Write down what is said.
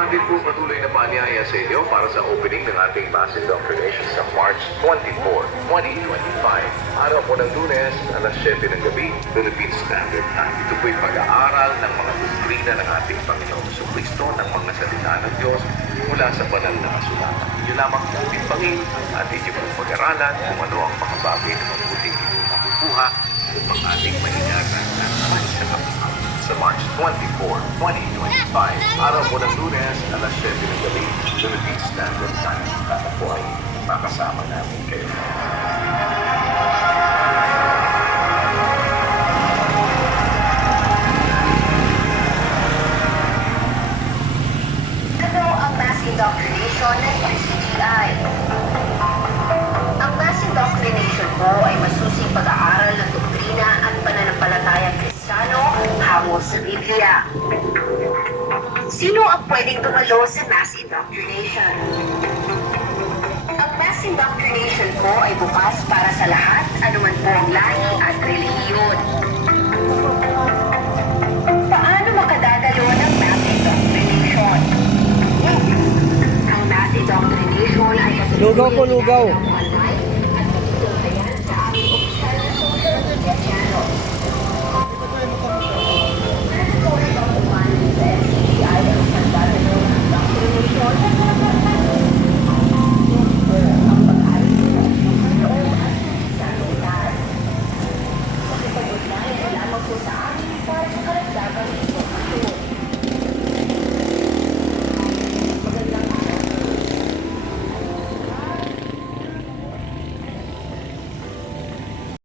Atin po patuloy na paanyaya sa inyo para sa opening ng ating mass indoctrination sa March 24, 2025. Araw po ng lunes, alas 7 ng gabi, Philippine Standard Time. Ito po'y pag-aaral ng mga doktrina ng ating Panginoong sa Kristo ng mga salita ng Diyos mula sa banal na kasulatan. Yun lamang po timbangin at inyo pong pag-aralan kung ano ang mga bagay na mabuting inyong makukuha upang ating mahinyagan 24, 20, 25, araw po ng lunes, alas 7 ng gabi, Philippine Standard Time. Sana po ay makasama namin kayo. Ano ang mass indoctrination ng NCTI? Sa Biblia. Sino ang pwedeng dumalo sa mass indoctrination? Ang mass indoctrination po ay bukas para sa lahat, anuman po ang lahi at relihiyon. Paano makadadalo ng mass indoctrination? Ang mass indoctrination ay kasalukuyang Lugaw po, lugaw.